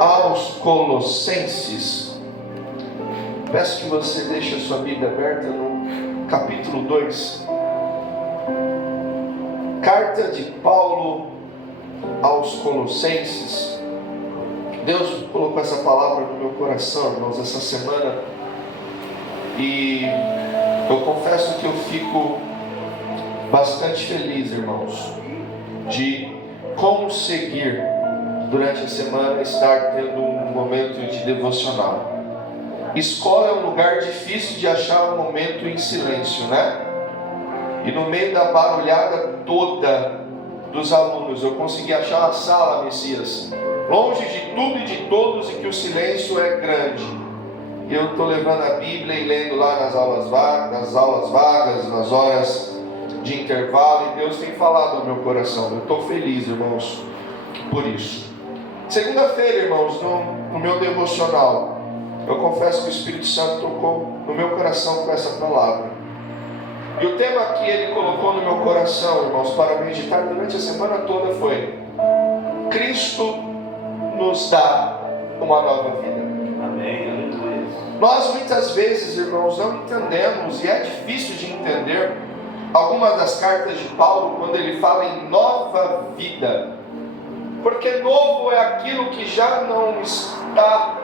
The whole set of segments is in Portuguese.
aos Colossenses. Peço que você deixe a sua Bíblia aberta no capítulo 2. Carta de Paulo aos Colossenses. Deus colocou essa palavra no meu coração, irmãos, essa semana. E eu confesso que eu fico bastante feliz, irmãos, de como seguir durante a semana, estar tendo um momento de devocional. Escola é um lugar difícil de achar um momento em silêncio, né? E no meio da barulhada toda dos alunos, eu consegui achar a sala, Messias, longe de tudo e de todos, e que o silêncio é grande. E eu estou levando a Bíblia e lendo lá nas aulas vagas, nas horas de intervalo, e Deus tem falado no meu coração. Eu estou feliz, irmãos, por isso. Segunda-feira, irmãos, no meu devocional, eu confesso que o Espírito Santo tocou no meu coração com essa palavra. E o tema que ele colocou no meu coração, irmãos, para meditar durante a semana toda foi: Cristo nos dá uma nova vida. Amém, aleluia. Nós muitas vezes, irmãos, não entendemos, e é difícil de entender, algumas das cartas de Paulo, quando ele fala em nova vida. Porque novo é aquilo que já não está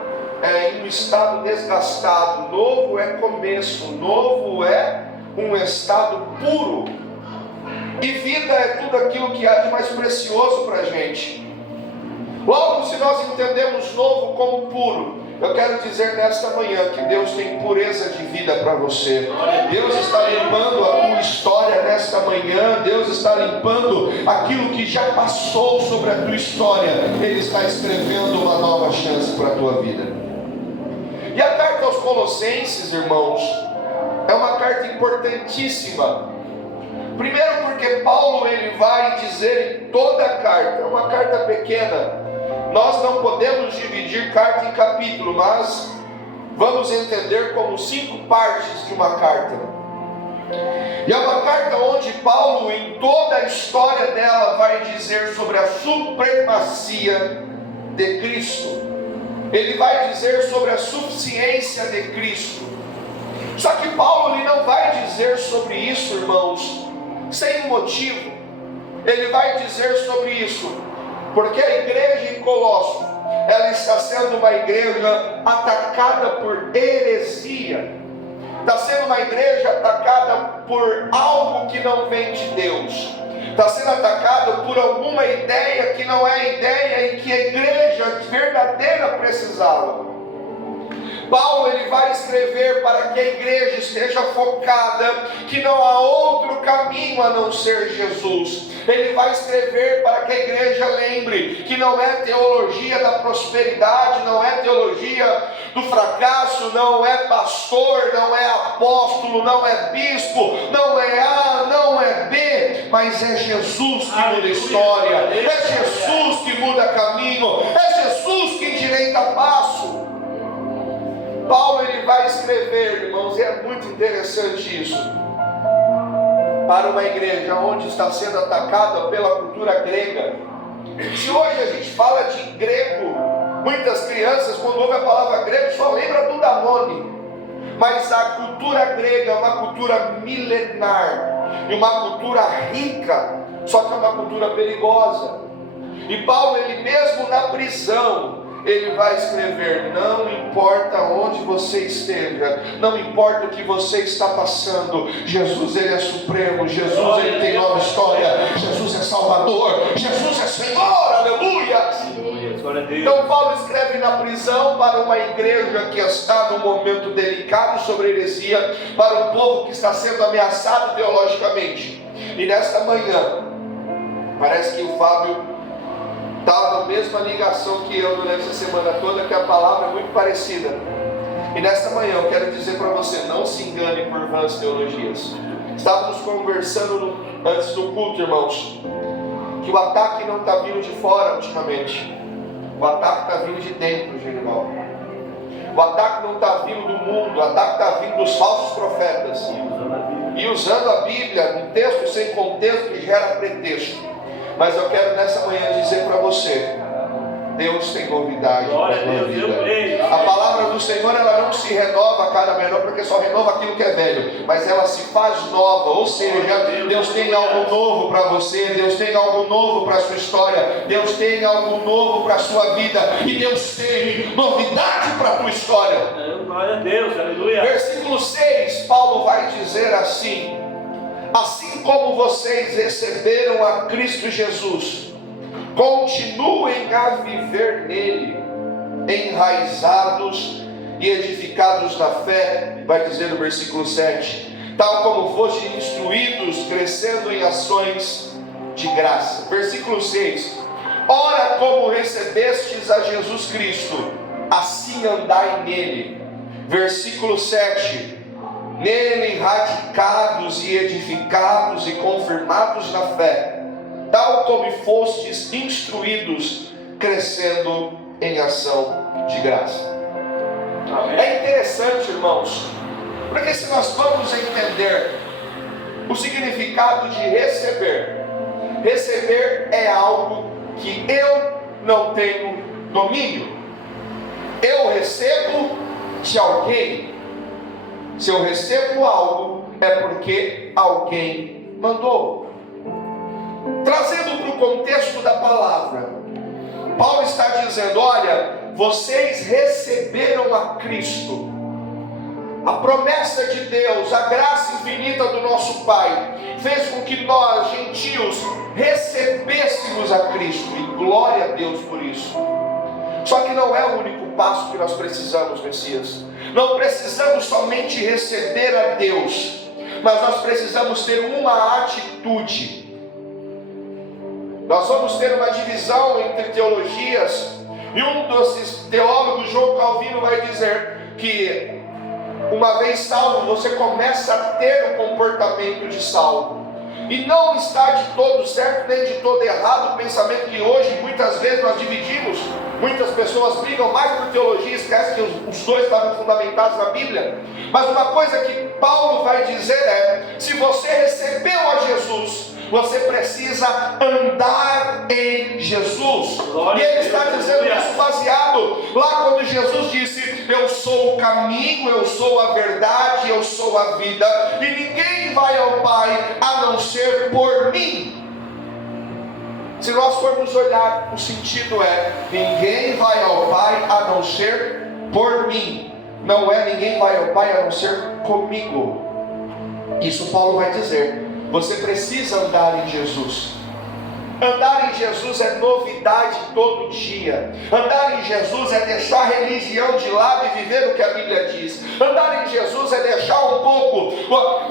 em um estado desgastado. Novo é começo, novo é um estado puro. E vida é tudo aquilo que há de mais precioso para a gente. Logo, se nós entendemos novo como puro, eu quero dizer nesta manhã que Deus tem pureza de vida para você. Deus está limpando a tua história nesta manhã. Deus está limpando aquilo que já passou sobre a tua história. Ele está escrevendo uma nova chance para a tua vida. E a carta aos Colossenses, irmãos, é uma carta importantíssima. Primeiro porque Paulo ele vai dizer em toda a carta, é uma carta pequena. Nós não podemos dividir carta em capítulo, mas vamos entender como 5 partes de uma carta. E é uma carta onde Paulo, em toda a história dela, vai dizer sobre a supremacia de Cristo. Ele vai dizer sobre a suficiência de Cristo. Só que Paulo ele não vai dizer sobre isso, irmãos, sem um motivo. Ele vai dizer sobre isso porque a igreja em Colossos, ela está sendo uma igreja atacada por heresia. Está sendo uma igreja atacada por algo que não vem de Deus. Está sendo atacada por alguma ideia que não é a ideia em que a igreja verdadeira precisava. Paulo ele vai escrever para que a igreja esteja focada, que não há outro caminho a não ser Jesus. Ele vai escrever para que a igreja lembre que não é teologia da prosperidade, não é teologia do fracasso, não é pastor, não é apóstolo, não é bispo, não é A, não é B, mas é Jesus que muda a história, é Jesus que muda caminho, é Jesus que endireita passo. Paulo ele vai escrever, irmãos, e é muito interessante isso, para uma igreja onde está sendo atacada pela cultura grega. Se hoje a gente fala de grego, muitas crianças quando ouvem a palavra grego só lembram do Danone. Mas a cultura grega é uma cultura milenar, e uma cultura rica, só que é uma cultura perigosa. E Paulo ele mesmo na prisão, ele vai escrever: não importa onde você esteja, não importa o que você está passando, Jesus ele é supremo, Jesus ele tem nova história, Jesus é Salvador, Jesus é Senhor, aleluia. Então Paulo escreve na prisão para uma igreja que está num momento delicado sobre heresia, para um povo que está sendo ameaçado teologicamente. E nesta manhã, parece que o Fábio estava na mesma ligação que eu durante a semana toda, que a palavra é muito parecida. E nesta manhã eu quero dizer para você: não se engane por vãs teologias. Estávamos conversando antes do culto, irmãos, que o ataque não está vindo de fora ultimamente. O ataque está vindo de dentro, general. O ataque não está vindo do mundo, o ataque está vindo dos falsos profetas. E usando a Bíblia, um texto sem contexto que gera pretexto. Mas eu quero nessa manhã dizer para você Deus tem novidade para Glória a a tua Deus, eu vida. creio. A palavra do Senhor, ela não se renova a cada manhã, porque só renova aquilo que é velho, mas ela se faz nova. Ou seja, Deus tem algo novo para você, Deus tem algo novo para a sua história, Deus tem algo novo para a sua vida, e Deus tem novidade para a tua história. Glória a Deus, aleluia. Versículo 6, Paulo vai dizer assim: assim como vocês receberam a Cristo Jesus, continuem a viver nele, enraizados e edificados na fé. Vai dizer no versículo 7, tal como fostes instruídos, crescendo em ações de graça. Versículo 6, ora como recebestes a Jesus Cristo, assim andai nele. Versículo 7, nele radicados e edificados e confirmados na fé, tal como fostes instruídos, crescendo em ação de graça. Amém. É interessante, irmãos, porque se nós vamos entender o significado de receber, receber é algo que eu não tenho domínio. Eu recebo de alguém. Se eu recebo algo, é porque alguém mandou. Trazendo para o contexto da palavra, Paulo está dizendo: olha, vocês receberam a Cristo, a promessa de Deus, a graça infinita do nosso Pai, fez com que nós, gentios, recebêssemos a Cristo, e glória a Deus por isso. Só que não é o único passo que nós precisamos, Messias. Não precisamos somente receber a Deus, mas nós precisamos ter uma atitude. Nós vamos ter uma divisão entre teologias, e um desses teólogos, João Calvino, vai dizer que uma vez salvo, você começa a ter o comportamento de salvo. E não está de todo certo nem de todo errado o pensamento que hoje muitas vezes nós dividimos. Muitas pessoas brigam mais por teologia e esquecem que os dois estavam fundamentados na Bíblia. Mas uma coisa que Paulo vai dizer é: se você recebeu a Jesus, você precisa andar em Jesus. E ele está dizendo isso baseado lá quando Jesus disse: eu sou o caminho, eu sou a verdade, eu sou a vida, e ninguém vai ao Pai a não ser por mim. Se nós formos olhar, o sentido é: ninguém vai ao Pai a não ser por mim. Não é ninguém vai ao Pai a não ser comigo. Isso Paulo vai dizer. Você precisa andar em Jesus. Andar em Jesus é novidade todo dia. Andar em Jesus é deixar a religião de lado e viver o que a Bíblia diz. Andar em Jesus é deixar um pouco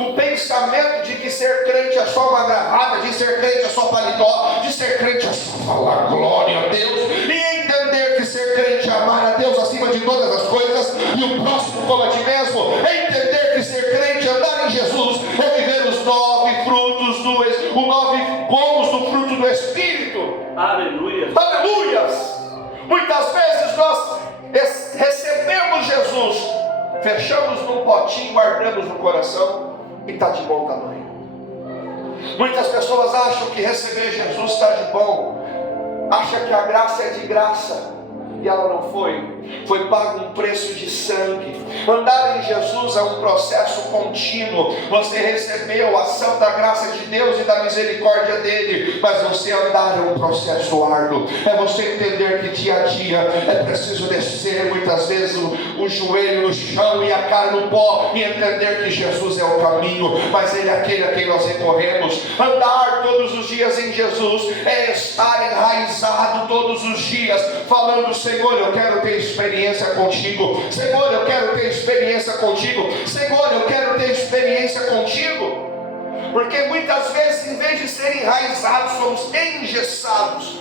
o pensamento de que ser crente é só uma gravata, de ser crente é só paletó, de ser crente é só falar glória a Deus, e entender que ser crente é amar a Deus acima de todas as coisas e o próximo como a ti mesmo. É entender que ser crente, andar em Jesus, é viver os 9 frutos os 9 gomos do fruto do Espírito. Aleluia. Aleluias. Muitas vezes nós recebemos Jesus, fechamos num potinho, guardamos no coração e está de bom tamanho. Muitas pessoas acham que receber Jesus está de bom, acham que a graça é de graça, e ela não foi. Foi pago um preço de sangue. Andar em Jesus é um processo contínuo. Você recebeu a santa graça de Deus e da misericórdia dele, mas você andar é um processo árduo. É você entender que dia a dia é preciso descer muitas vezes o joelho no chão e a cara no pó, e entender que Jesus é o caminho, mas ele é aquele a quem nós recorremos. Andar todos os dias em Jesus é estar enraizado todos os dias, falando: Senhor, eu quero ter experiência contigo. Senhor, eu quero ter experiência contigo. Senhor, eu quero ter experiência contigo. Porque muitas vezes, em vez de ser enraizados, somos engessados.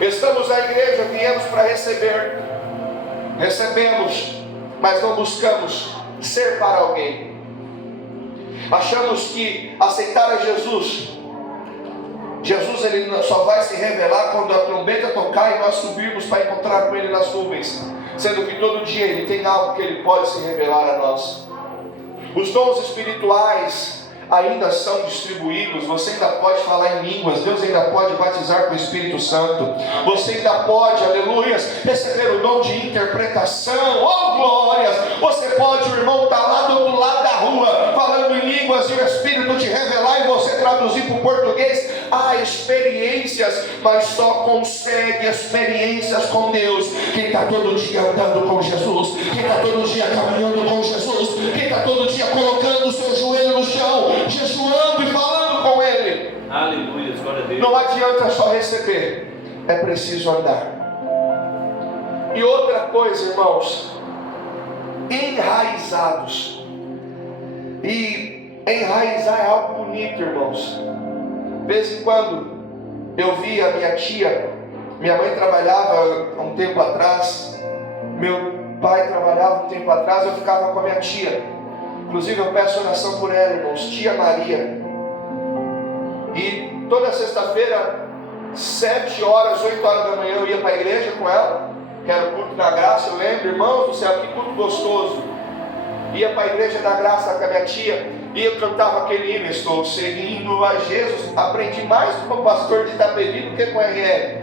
Estamos na igreja, viemos para receber. Recebemos, mas não buscamos ser para alguém. Achamos que aceitar a Jesus, ele só vai se revelar quando a trombeta tocar e nós subirmos para encontrar com Ele nas nuvens, sendo que todo dia Ele tem algo que Ele pode se revelar a nós. Os dons espirituais, ainda são distribuídos. Você ainda pode falar em línguas, Deus ainda pode batizar com o Espírito Santo, você ainda pode, aleluias, receber o dom de interpretação, oh glórias. Você pode, o irmão está lá do outro lado da rua, falando em línguas e o Espírito te revelar e você traduzir para o português. Há experiências, mas só consegue experiências com Deus quem está todo dia andando com Jesus, quem está todo dia caminhando com Jesus, quem está todo dia colocando o seu joelho no chão, jejuando e falando com Ele. Aleluia, glória a Deus. Não adianta só receber, é preciso andar. E outra coisa, irmãos, enraizados. E enraizar é algo bonito, irmãos. De vez em quando eu vi a minha tia, minha mãe trabalhava há um tempo atrás, meu pai trabalhava um tempo atrás, eu ficava com a minha tia. Inclusive eu peço oração por ela, irmãos, tia Maria. E toda sexta-feira, 7 horas, 8 horas da manhã, eu ia para a igreja com ela, que era o culto da graça. Eu lembro, irmãos do céu, que culto gostoso. Ia para a igreja da graça com a minha tia, e eu cantava aquele hino, estou seguindo a Jesus. Aprendi mais com o pastor de Itapevi do que com a RL.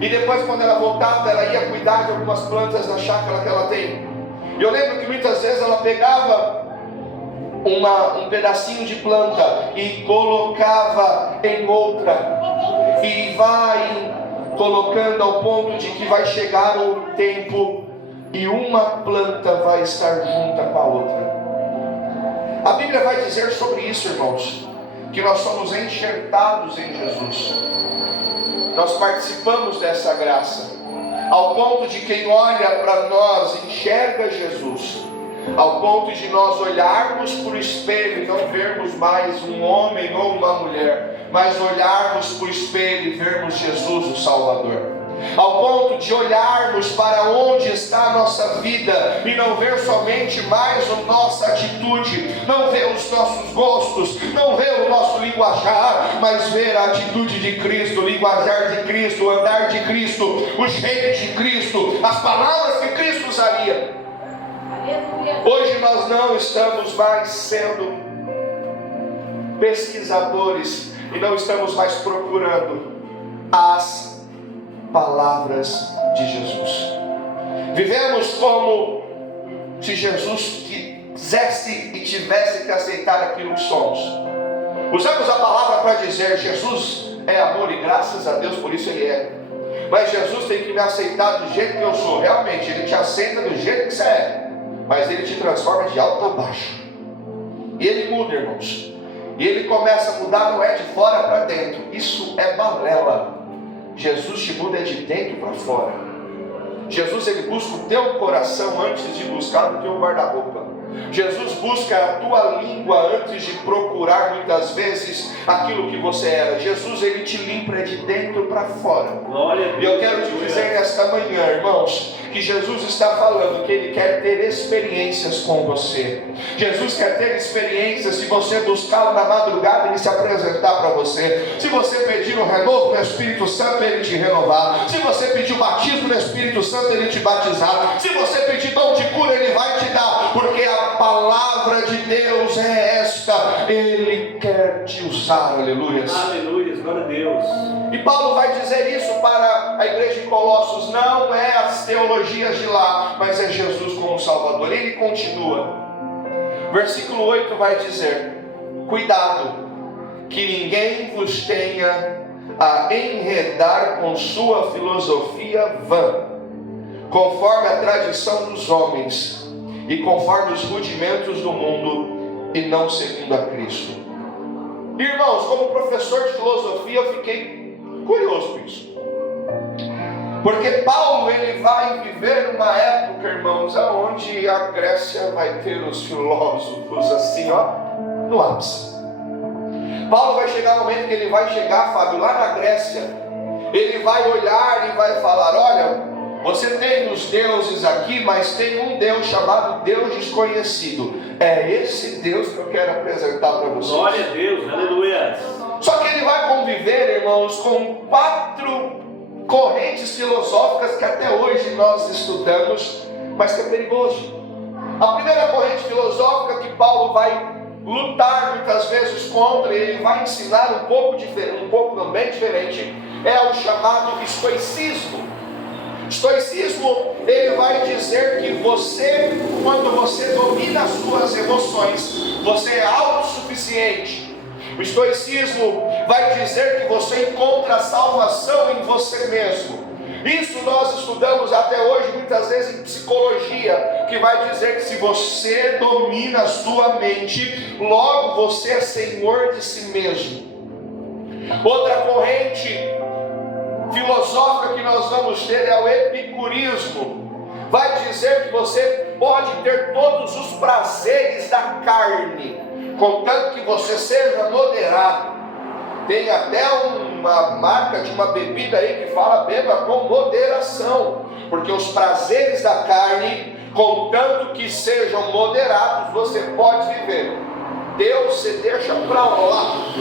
E depois, quando ela voltava, ela ia cuidar de algumas plantas da chácara que ela tem. E eu lembro que muitas vezes ela pegava um pedacinho de planta e colocava em outra, e vai colocando ao ponto de que vai chegar o tempo e uma planta vai estar junta com a outra. A Bíblia vai dizer sobre isso, irmãos, que nós somos enxertados em Jesus. Nós participamos dessa graça, ao ponto de quem olha para nós enxerga Jesus, ao ponto de nós olharmos para o espelho e não vermos mais um homem ou uma mulher, mas olharmos para o espelho e vermos Jesus, o Salvador. Ao ponto de olharmos para onde está a nossa vida e não ver somente mais a nossa atitude, não ver os nossos gostos, não ver o nosso linguajar, mas ver a atitude de Cristo, o linguajar de Cristo, o andar de Cristo, o jeito de Cristo, as palavras que Cristo usaria. Hoje nós não estamos mais sendo pesquisadores e não estamos mais procurando as palavras de Jesus. Vivemos como se Jesus quisesse e tivesse que aceitar aquilo que somos. Usamos a palavra para dizer Jesus é amor e graças a Deus por isso Ele é. Mas Jesus tem que me aceitar do jeito que eu sou. Realmente, Ele te aceita do jeito que você é, mas Ele te transforma de alto a baixo. E Ele muda, irmãos. E Ele começa a mudar, não é de fora para dentro. Isso é balela. Jesus te muda de dentro para fora. Jesus, Ele busca o teu coração antes de buscar o teu guarda-roupa. Jesus busca a tua língua antes de procurar muitas vezes aquilo que você era. Jesus, Ele te limpa de dentro para fora. E eu quero te dizer nesta manhã, irmãos, que Jesus está falando que Ele quer ter experiências com você. Jesus quer ter experiências se você buscá-lo na madrugada, Ele se apresentar para você. Se você pedir um renovo no Espírito Santo, Ele te renovar. Se você pedir o batismo no Espírito Santo, Ele te batizar. Se você pedir dom de cura, Ele vai te dar, porque a palavra de Deus é esta. Ele quer te usar, aleluia. Aleluia, glória a Deus. E Paulo vai dizer isso para a igreja de Colossos. Não é as teologias de lá, mas é Jesus como Salvador. Ele continua. Versículo 8 vai dizer: cuidado, que ninguém vos tenha a enredar com sua filosofia vã, conforme a tradição dos homens e conforme os rudimentos do mundo, e não segundo a Cristo. Irmãos, como professor de filosofia, eu fiquei curioso com isso. Porque Paulo, ele vai viver numa época, irmãos, onde a Grécia vai ter os filósofos assim, ó, no ápice. Paulo vai chegar no momento que ele vai chegar, Fábio, lá na Grécia. Ele vai olhar e vai falar: olha, você tem os deuses aqui, mas tem um Deus chamado Deus desconhecido. É esse Deus que eu quero apresentar para vocês. Glória a Deus, aleluia. Só que ele vai conviver, irmãos, com 4 correntes filosóficas que até hoje nós estudamos, mas que é perigoso. A primeira corrente filosófica que Paulo vai lutar muitas vezes contra, e ele vai ensinar um pouco diferente, bem diferente, é o chamado estoicismo. Estoicismo, ele vai dizer que você, quando você domina as suas emoções, você é autossuficiente. O estoicismo vai dizer que você encontra a salvação em você mesmo. Isso nós estudamos até hoje, muitas vezes em psicologia, que vai dizer que se você domina a sua mente, logo você é senhor de si mesmo. Outra corrente filosófica que nós vamos ter é o epicurismo. Vai dizer que você pode ter todos os prazeres da carne, contanto que você seja moderado. Tem até uma marca de uma bebida aí que fala: beba com moderação, porque os prazeres da carne, contanto que sejam moderados, você pode viver. Deus se deixa para lá.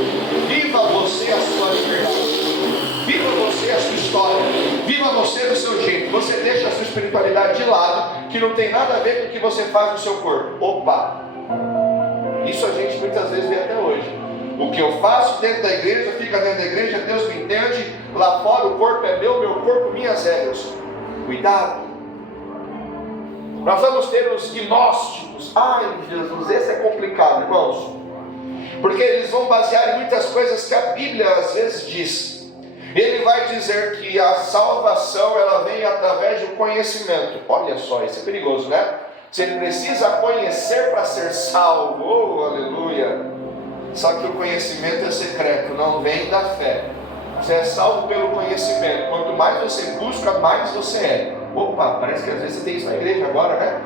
Viva você a sua liberdade, viva você a sua história, viva você do seu jeito. Você deixa a sua espiritualidade de lado, que não tem nada a ver com o que você faz no seu corpo. Opa! Isso a gente muitas vezes vê até hoje. O que eu faço dentro da igreja, fica dentro da igreja, Deus me entende. Lá fora o corpo é meu corpo, minhas regras. Cuidado. Nós vamos ter os gnósticos. Ai, Jesus, esse é complicado, irmãos, porque eles vão basear em muitas coisas que a Bíblia às vezes diz. Ele vai dizer que a salvação, ela vem através do conhecimento. Olha só, isso é perigoso, né? Você precisa conhecer para ser salvo. Oh, aleluia. Só que o conhecimento é secreto, não vem da fé. Você é salvo pelo conhecimento. Quanto mais você busca, mais você é. Opa, parece que às vezes você tem isso na igreja agora, né?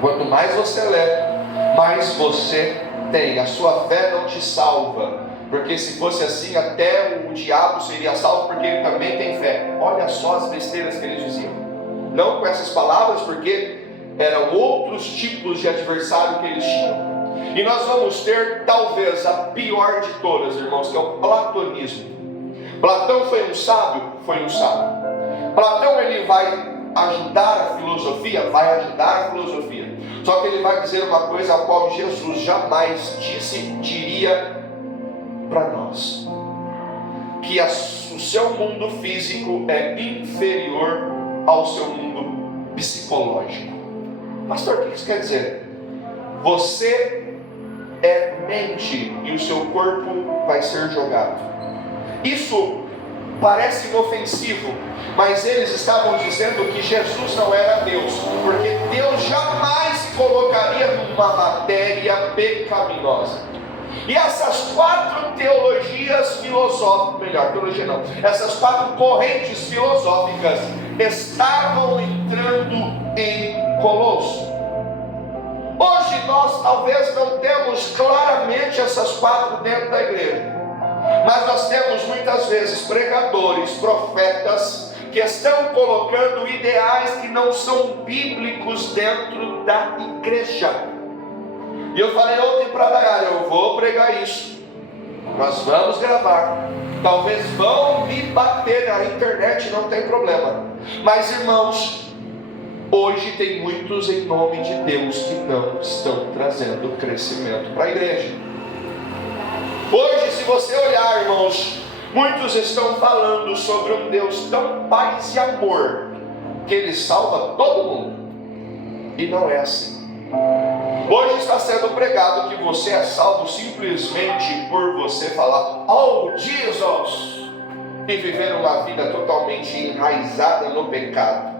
Quanto mais você lê, mais você tem. A sua fé não te salva, porque se fosse assim, até o diabo seria salvo, porque ele também tem fé. Olha só as besteiras que eles diziam. Não com essas palavras, porque eram outros tipos de adversário que eles tinham. E nós vamos ter talvez a pior de todas, irmãos, que é o platonismo. Platão foi um sábio? Foi um sábio. Platão, ele vai ajudar a filosofia? Vai ajudar a filosofia. Só que ele vai dizer uma coisa a qual Jesus jamais diria para nós: que o seu mundo físico é inferior ao seu mundo psicológico. Pastor, o que isso quer dizer? Você é mente e o seu corpo vai ser jogado. Isso parece inofensivo, mas eles estavam dizendo que Jesus não era Deus, porque Deus jamais se colocaria numa matéria pecaminosa. E essas quatro teologias filosóficas, essas quatro correntes filosóficas estavam entrando em Colosso. Hoje nós talvez não temos claramente essas quatro dentro da igreja, mas nós temos muitas vezes pregadores, profetas, que estão colocando ideais que não são bíblicos dentro da igreja. E eu falei ontem para a Dayara: eu vou pregar isso, nós vamos gravar, talvez vão me bater na internet, não tem problema, mas irmãos, hoje tem muitos em nome de Deus que não estão trazendo crescimento para a igreja. Hoje, se você olhar, irmãos, muitos estão falando sobre um Deus tão paz e amor, que Ele salva todo mundo. E não é assim. Hoje está sendo pregado que você é salvo simplesmente por você falar "Oh, Jesus!" e viver uma vida totalmente enraizada no pecado.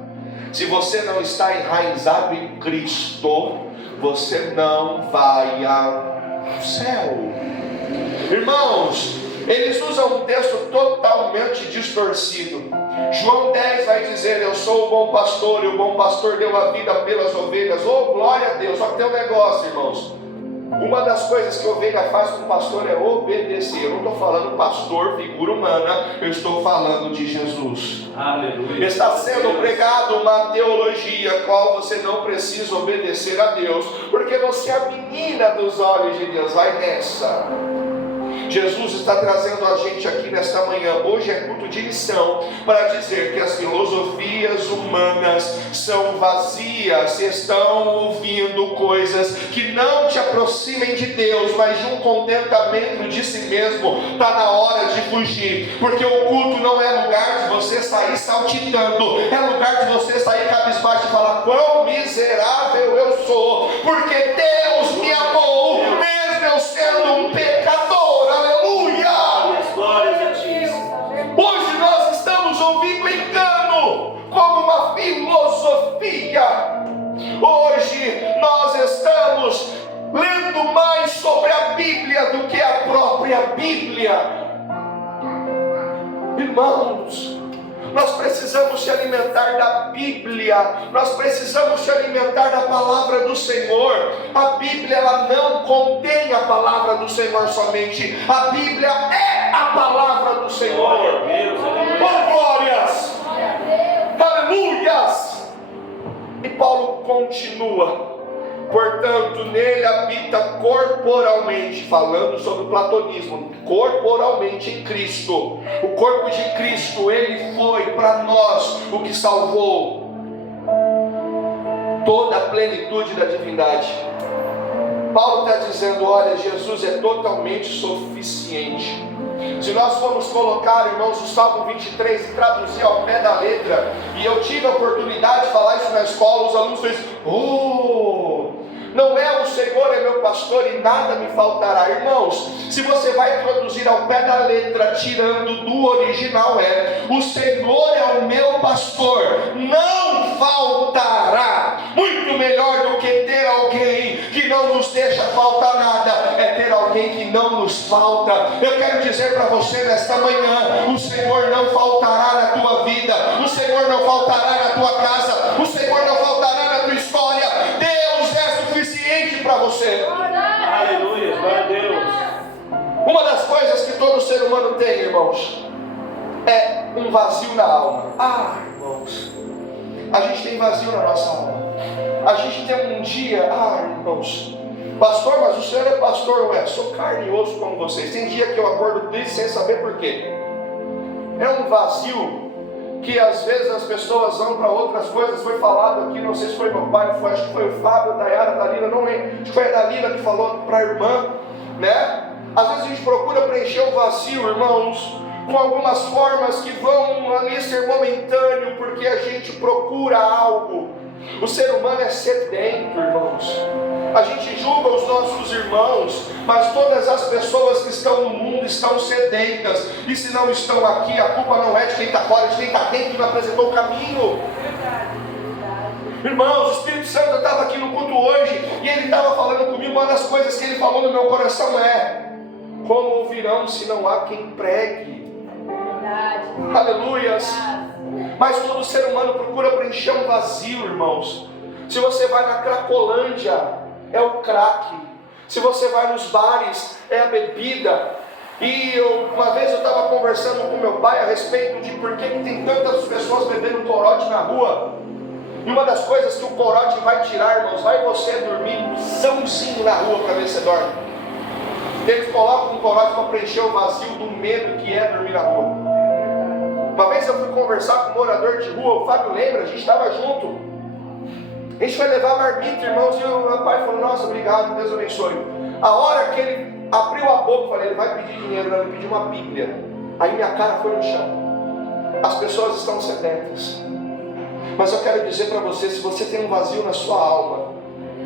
Se você não está enraizado em Cristo, você não vai ao céu. Irmãos, eles usam um texto totalmente distorcido. João 10 vai dizer: eu sou o bom pastor, e o bom pastor deu a vida pelas ovelhas. Oh, glória a Deus! Só que tem um negócio, irmãos. Uma das coisas que a ovelha faz com o pastor é obedecer. Eu não estou falando pastor, figura humana, eu estou falando de Jesus. Aleluia. Está sendo pregado uma teologia a qual você não precisa obedecer a Deus, porque você é a menina dos olhos de Deus. Vai nessa. Jesus está trazendo a gente aqui nesta manhã, hoje é culto de lição, para dizer que as filosofias humanas são vazias, estão ouvindo coisas que não te aproximem de Deus, mas de um contentamento de si mesmo. Está na hora de fugir, porque o culto não é lugar de você sair saltitando, é lugar de você sair cabisbaixo e falar: quão miserável eu sou, porque Deus me amou, mesmo eu sendo um pecador. Aleluia! Glórias a ti. Hoje nós estamos ouvindo engano como uma filosofia. Hoje nós estamos lendo mais sobre a Bíblia do que a própria Bíblia. Irmãos, nós precisamos se alimentar da Bíblia, nós precisamos se alimentar da palavra do Senhor. A Bíblia, ela não contém a palavra do Senhor somente, a Bíblia é a palavra do Senhor. Glória a Deus, aleluia. Oh, glórias! Aleluias! E Paulo continua: portanto, nele habita corporalmente, falando sobre o platonismo, corporalmente em Cristo. O corpo de Cristo, ele foi para nós o que salvou toda a plenitude da divindade. Paulo está dizendo: olha, Jesus é totalmente suficiente. Se nós formos colocar, irmãos, o Salmo 23 e traduzir ao pé da letra, e eu tive a oportunidade de falar isso na escola, os alunos dizem: oh, não é o Senhor é meu pastor e nada me faltará. Irmãos, se você vai traduzir ao pé da letra, tirando do original, o Senhor é o meu pastor, não faltará. Muito melhor do que ter alguém que não nos deixa faltar nada, é ter alguém que não nos falta. Eu quero dizer para você nesta manhã: o Senhor não faltará na tua vida, o Senhor não faltará na tua casa, o Senhor não faltará na tua história. Deus é suficiente para você. Aleluia, glória a Deus. Uma das coisas que todo ser humano tem, irmãos, é um vazio na alma. Irmãos, a gente tem vazio na nossa alma. A gente tem um dia, irmãos, pastor, mas o senhor é pastor? Ué, sou carne e osso como vocês. Tem dia que eu acordo triste sem saber por quê. É um vazio que às vezes as pessoas vão para outras coisas. Foi falado aqui, não sei se foi meu pai, acho que foi o Fábio, a Dayara, a Dalila, não lembro. Acho que foi a Dalila que falou para a irmã, né? Às vezes a gente procura preencher o vazio, irmãos, com algumas formas que vão ali ser momentâneo, porque a gente procura algo. O ser humano é sedento, irmãos. A gente julga os nossos irmãos, mas todas as pessoas que estão no mundo estão sedentas. E se não estão aqui, a culpa não é de quem está fora, de quem está dentro que não apresentou o caminho. Irmãos, o Espírito Santo, eu estava aqui no culto hoje e ele estava falando comigo. Uma das coisas que ele falou no meu coração é: como ouvirão se não há quem pregue? Aleluias! Mas todo ser humano procura preencher um vazio, irmãos. Se você vai na Cracolândia, é o crack. Se você vai nos bares, é a bebida. E uma vez eu estava conversando com meu pai a respeito de por que tem tantas pessoas bebendo corote na rua. E uma das coisas que o corote vai tirar, irmãos, vai você dormir sãozinho na rua para ver se dorme. Eles colocam um corote para preencher o vazio do medo que é dormir na rua. Uma vez eu fui conversar com um morador de rua, o Fábio lembra, a gente estava junto. A gente foi levar marmita, irmãos, e o rapaz falou: nossa, obrigado, Deus abençoe. A hora que ele abriu a boca, eu falei: ele vai pedir dinheiro, não, ele pediu uma Bíblia. Aí minha cara foi no chão. As pessoas estão sedentas. Mas eu quero dizer para você, se você tem um vazio na sua alma,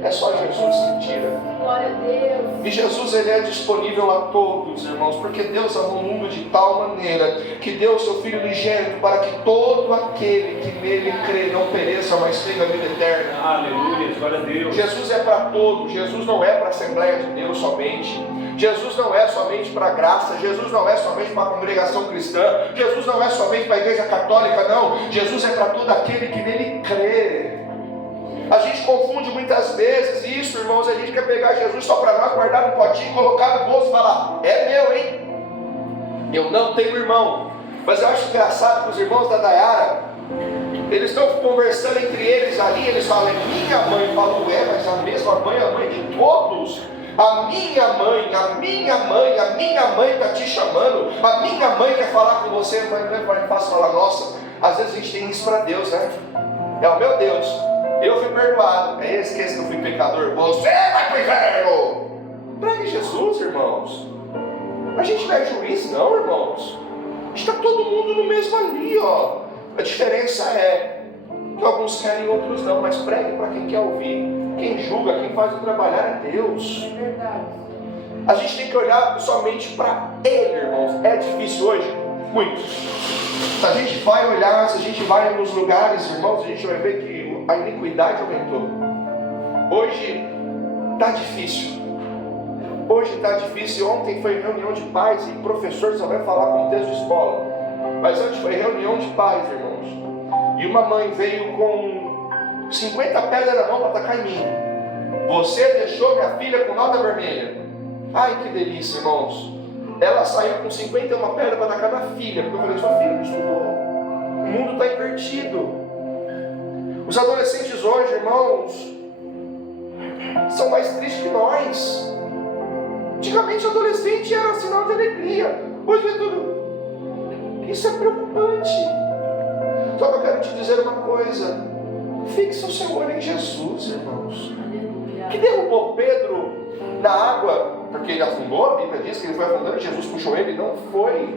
é só Jesus que tira. Glória a Deus. E Jesus, ele é disponível a todos, irmãos, porque Deus amou o mundo de tal maneira que deu o seu Filho unigênito para que todo aquele que nele crê não pereça, mas tenha a vida eterna. Aleluia, glória a Deus. Jesus é para todos. Jesus não é para a Assembleia de Deus somente. Jesus não é somente para a graça. Jesus não é somente para a congregação cristã. Jesus não é somente para a igreja católica, não. Jesus é para todo aquele que nele crê. A gente confunde muitas vezes isso, irmãos. A gente quer pegar Jesus só para nós, guardar no potinho, colocar no bolso e falar: é meu, hein? Eu não tenho irmão. Mas eu acho engraçado que os irmãos da Dayara, eles estão conversando entre eles ali. Eles falam: é minha mãe. Eu falo: mas a mesma mãe, a mãe de todos. A minha mãe está te chamando. A minha mãe quer falar com você. Mas não é mais fácil falar, nossa. Às vezes a gente tem isso para Deus, né? É o meu Deus, eu fui perdoado. É esquece que eu fui pecador. Você vai para o inferno. Pregue Jesus, irmãos. A gente não é juiz, não, irmãos. Está todo mundo no mesmo ali, ó. A diferença é que alguns querem e outros não. Mas pregue para quem quer ouvir. Quem julga, quem faz o trabalhar é Deus. É verdade. A gente tem que olhar somente para Ele, irmãos. É difícil hoje? Muito. Se a gente vai olhar, se a gente vai nos lugares, irmãos, a gente vai ver que a iniquidade aumentou. Hoje está difícil. Hoje está difícil. Ontem foi reunião de pais e o professor só vai falar com texto de escola. Mas antes foi reunião de pais, irmãos. E uma mãe veio com 50 pedras na mão para atacar em mim. Você deixou minha filha com nota vermelha. Ai, que delícia, irmãos. Ela saiu com 51 pedras para atacar na filha. Porque eu falei, sua filha não estudou. O mundo está invertido. Os adolescentes hoje, irmãos, são mais tristes que nós. Antigamente o adolescente era sinal de alegria. Hoje é tudo. Isso é preocupante. Então eu quero te dizer uma coisa. Fixe o seu olho em Jesus, irmãos. Que derrubou Pedro na água, porque ele afundou, a Bíblia diz que ele foi afundando e Jesus puxou ele. Não foi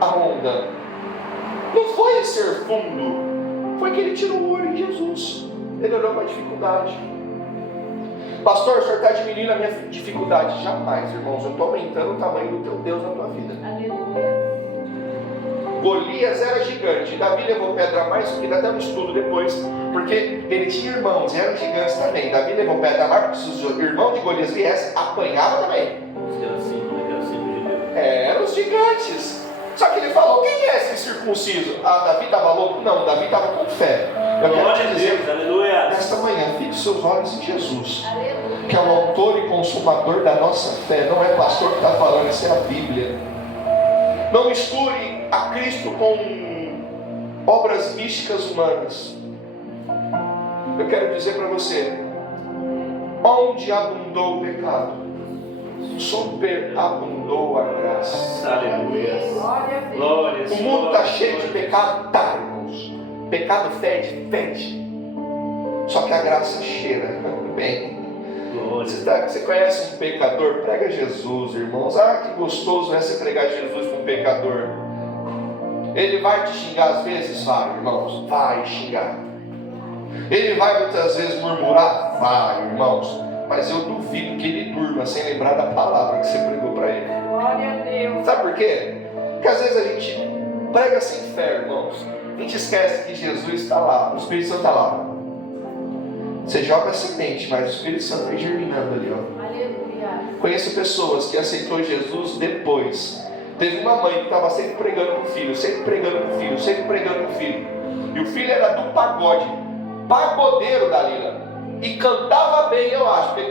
a onda. Não foi ser fundo. Foi que ele tirou o olho em Jesus. Ele olhou para a dificuldade. Pastor, o senhor está diminuindo a minha dificuldade. Jamais, irmãos. Eu estou aumentando o tamanho do teu Deus na tua vida. Aleluia. Golias era gigante. Davi levou pedra mais, que dá até um estudo depois, porque ele tinha irmãos, eram gigantes também. Davi levou pedra mais, porque se os irmãos de Golias viessem, apanhava também. Eram os gigantes. Só que ele falou, quem é esse circunciso? Ah, Davi estava louco? Não, Davi estava com fé. Eu quero te dizer, aleluia. nesta manhã, fixe seus olhos em Jesus, Aleluia. que é o autor e consumador da nossa fé. Não é pastor que está falando, isso é a Bíblia. Não misture a Cristo com obras místicas humanas. Eu quero dizer para você, onde abundou o pecado, superabundou a graça. Aleluia. Glória a Deus. Glória. O mundo está cheio de pecado, tá, irmãos. Pecado fede, fede. Só que a graça cheira bem. Você conhece um pecador? Prega Jesus, irmãos. Ah, que gostoso é você pregar Jesus para um pecador. Ele vai te xingar às vezes? Vai, irmãos. Vai xingar. Ele vai muitas vezes murmurar? Vai, irmãos. Mas eu duvido que ele durma sem lembrar da palavra que você pregou para ele. Glória a Deus. Sabe por quê? Porque às vezes a gente prega sem fé, irmãos. A gente esquece que Jesus está lá, o Espírito Santo está lá. Você joga a semente, mas o Espírito Santo vai germinando ali, ó. Aleluia. Conheço pessoas que aceitou Jesus depois. Teve uma mãe que estava sempre pregando com o filho, sempre pregando com o filho, sempre pregando com o filho. E o filho era do pagode, pagodeiro da Lila. E cantava bem, eu acho, porque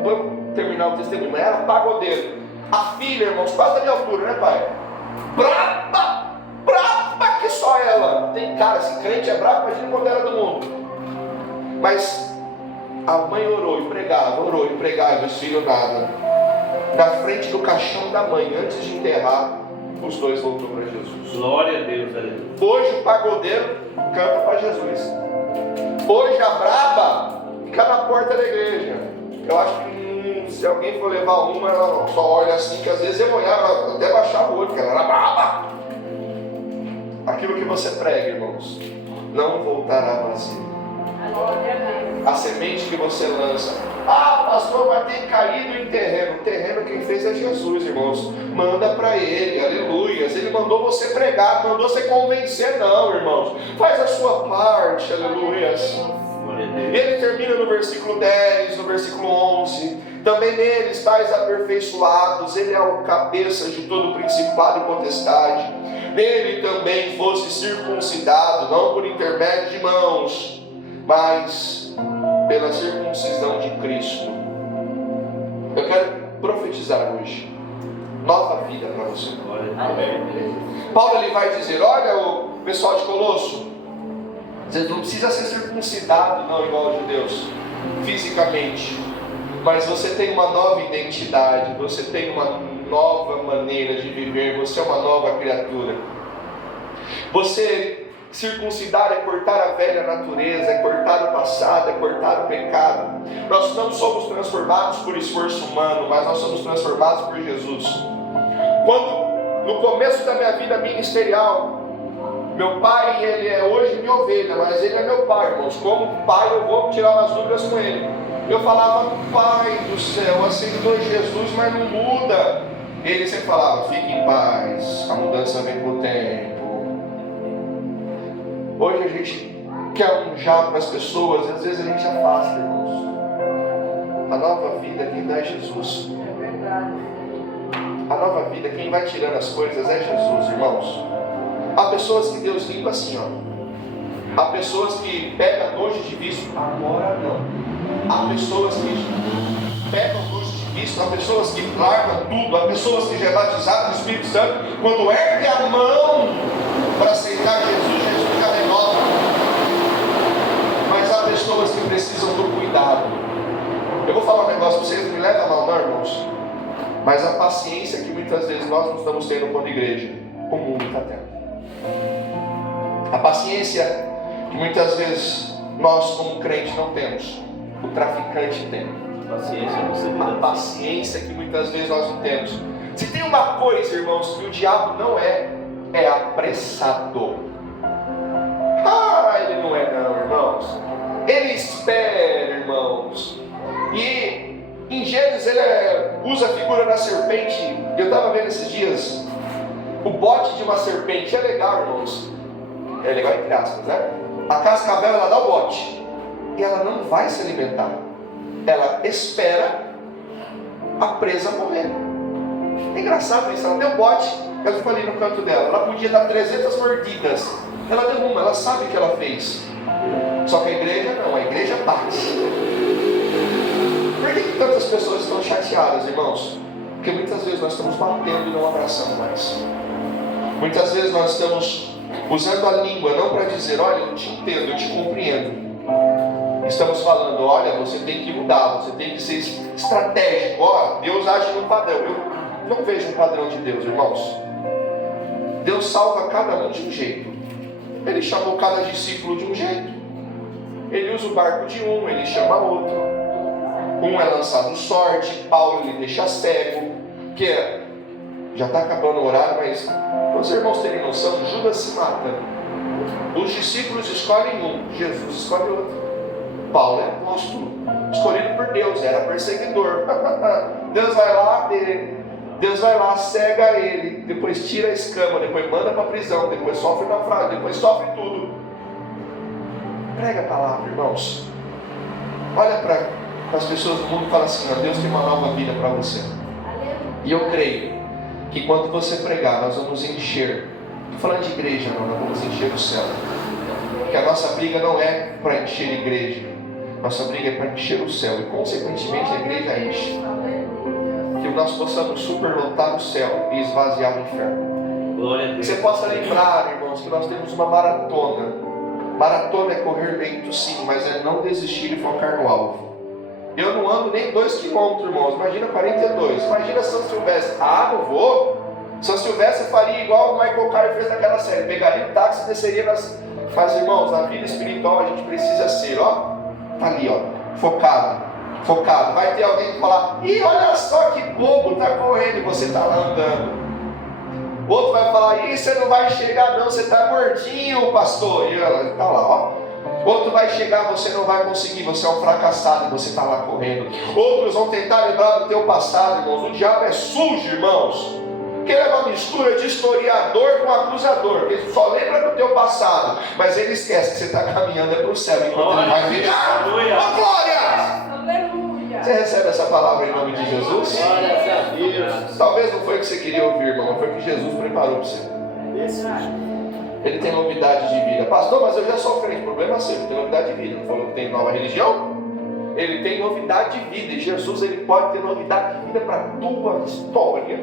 vamos terminar o testemunho, mas era pagodeiro. A filha, irmãos, quase da minha altura, né, pai? Braba, braba que só ela. Tem cara, esse crente é brabo, imagina quando era do mundo. Mas a mãe orou e pregava, os filhos nada. Na frente do caixão da mãe, antes de enterrar, os dois voltou para Jesus. Glória a Deus, aleluia. Hoje o pagodeiro canta para Jesus. Hoje a braba fica na porta da igreja. Eu acho que se alguém for levar uma, ela só olha assim, que às vezes eu olhava, até baixava o olho, porque ela era braba. Aquilo que você prega, irmãos, não voltará vazio. Glória a Deus. A semente que você lança. Ah, pastor, mas tem caído em terreno. O terreno quem fez é Jesus, irmãos. Manda para Ele, aleluias. Ele mandou você pregar, mandou você convencer, não, irmãos. Faz a sua parte, aleluias. Glória a Deus. Ele termina no versículo 10, no versículo 11. Também nele estáis aperfeiçoados. Ele é o cabeça de todo principado e potestade. Nele também fosse circuncidado, não por intermédio de mãos, mas pela circuncisão de Cristo. Eu quero profetizar hoje nova vida para você. Glória a Deus. Paulo ele vai dizer, olha o pessoal de Colosso, você não precisa ser circuncidado não igual aos judeus, fisicamente. mas você tem uma nova identidade, você tem uma nova maneira de viver, você é uma nova criatura. Você circuncidar é cortar a velha natureza, é cortar o passado, é cortar o pecado. Nós não somos transformados por esforço humano, mas nós somos transformados por Jesus. Quando, no começo da minha vida ministerial, meu pai, ele é hoje minha ovelha, mas ele é meu pai, irmãos. Como pai, eu vou tirar umas dúvidas com ele. Eu falava, Pai do céu, aceitou Jesus, mas não muda. Ele sempre falava, fique em paz, a mudança vem com o tempo. Hoje a gente quer unjar para as pessoas, e às vezes a gente afasta, irmãos. A nova vida quem dá é Jesus. É verdade. A nova vida, quem vai tirando as coisas é Jesus, irmãos. Há pessoas que Deus limpa assim, ó. Há pessoas que pegam nojo de vício, agora não. Há pessoas que pegam nojo de vício, há pessoas que largam tudo, há pessoas que já é batizado no Espírito Santo, quando ergue a mão para aceitar Jesus, Jesus já renova. Mas há pessoas que precisam do cuidado. Eu vou falar um negócio para vocês, não me leva a mal não, irmãos, mas a paciência que muitas vezes nós não estamos tendo como igreja, o mundo está tendo. A paciência que muitas vezes nós como crente não temos, o traficante tem. Paciência você A paciência que muitas vezes nós não temos. Se tem uma coisa, irmãos, que o diabo não é apressado. Ele não é não, irmãos. Ele espera, irmãos. E em Gênesis ele usa a figura da serpente. Eu estava vendo esses dias. O bote de uma serpente é legal, irmãos. É legal entre aspas, né? A cascavel, ela dá o bote. E ela não vai se alimentar. Ela espera a presa morrer. É engraçado isso. Ela deu o bote, ela ficou ali no canto dela. Ela podia dar 300 mordidas. Ela deu uma, ela sabe o que ela fez. Só que a igreja não, a igreja bate. Por que tantas pessoas estão chateadas, irmãos? Porque muitas vezes nós estamos batendo e não abraçando mais. Muitas vezes nós estamos usando a língua não para dizer, olha, eu te entendo, eu te compreendo. Estamos falando, olha, você tem que mudar, você tem que ser estratégico. Ó, Deus age no padrão. Eu não vejo um padrão de Deus, irmãos. Deus salva cada um de um jeito. Ele chamou cada discípulo de um jeito. Ele usa o barco de um, ele chama outro. Um é lançado no sorte, Paulo ele deixa cego. Que já está acabando o horário, mas para os irmãos terem noção, Judas se mata. Os discípulos escolhem um, Jesus escolhe outro. Paulo é apóstolo, escolhido por Deus, era perseguidor. Deus vai lá, cega ele, depois tira a escama, depois manda para a prisão, depois sofre naufrágio, depois sofre tudo. Prega a palavra, irmãos. Olha para as pessoas do mundo e fala assim, Deus tem uma nova vida para você. E eu creio que quando você pregar, nós vamos encher. Não estou falando de igreja, não, nós vamos encher o céu. Porque a nossa briga não é para encher a igreja. Nossa briga é para encher o céu. E consequentemente a igreja enche. Que nós possamos superlotar o céu e esvaziar o inferno. Glória a Deus. Você possa lembrar, irmãos, que nós temos uma maratona. Maratona é correr lento sim, mas é não desistir e focar no alvo. Eu não ando nem 2 quilômetros, irmãos. Imagina 42. Imagina São Silvestre. Não vou. São Silvestre faria igual o Michael Carter fez naquela série. Pegaria o táxi e desceria nas... Mas, irmãos, na vida espiritual a gente precisa ser, tá ali, focado. Vai ter alguém que falar, olha só que bobo, tá correndo, e você tá lá andando. Outro vai falar, você não vai chegar não, você tá gordinho, pastor. E ele tá lá, Outro vai chegar, você não vai conseguir, você é um fracassado e você está lá correndo. Outros vão tentar lembrar do teu passado, irmãos. O diabo é sujo, irmãos. Que ele é uma mistura de historiador com acusador. Ele só lembra do teu passado, mas ele esquece que você está caminhando para o céu enquanto ele vai vir. Glória! Aleluia! Você recebe essa palavra em nome de Jesus? Glória a Deus. Talvez não foi o que você queria ouvir, irmão, mas foi o que Jesus preparou para você. Ele tem novidade de vida. Pastor, mas eu já sou crente. Problema seu, ele tem novidade de vida. Não falou que tem nova religião? Ele tem novidade de vida. E Jesus, ele pode ter novidade de vida para a tua história.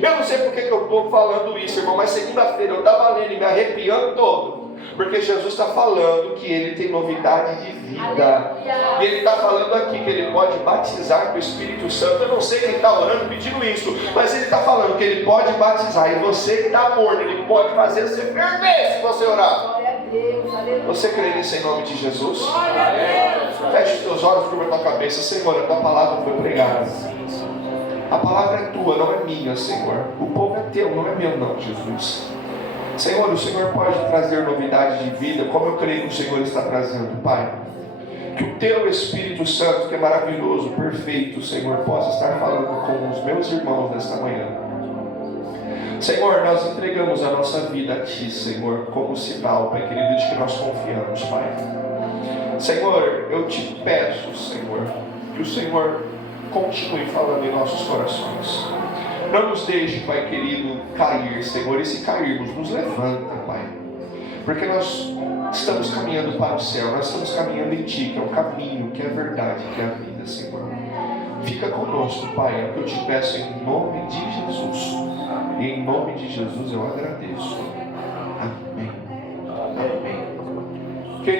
Eu não sei porque que eu estou falando isso, irmão, mas segunda-feira eu estava lendo e me arrepiando todo. Porque Jesus está falando que Ele tem novidade de vida. E Ele está falando aqui que Ele pode batizar com o Espírito Santo. Eu não sei quem está orando pedindo isso, mas Ele está falando que Ele pode batizar. E você que está morto, Ele pode fazer você ferver se você orar. Glória a Deus, aleluia. Você crê nisso em nome de Jesus? Glória a Deus. Feche os teus olhos, curva a tua cabeça. Senhor, a tua palavra foi pregada. A palavra é tua, não é minha, Senhor. O povo é teu, não é meu, não, Jesus. Senhor, o Senhor pode trazer novidade de vida, como eu creio que o Senhor está trazendo, Pai. Que o teu Espírito Santo, que é maravilhoso, perfeito, Senhor, possa estar falando com os meus irmãos nesta manhã. Senhor, nós entregamos a nossa vida a Ti, Senhor, como sinal, Pai querido, de que nós confiamos, Pai. Senhor, eu te peço, Senhor, que o Senhor continue falando em nossos corações. Não nos deixe, Pai querido, cair, Senhor, e se cairmos, nos levanta, Pai. Porque nós estamos caminhando para o céu, nós estamos caminhando em Ti, que é o caminho, que é a verdade, que é a vida, Senhor. Fica conosco, Pai, é o que eu te peço em nome de Jesus. E em nome de Jesus eu agradeço.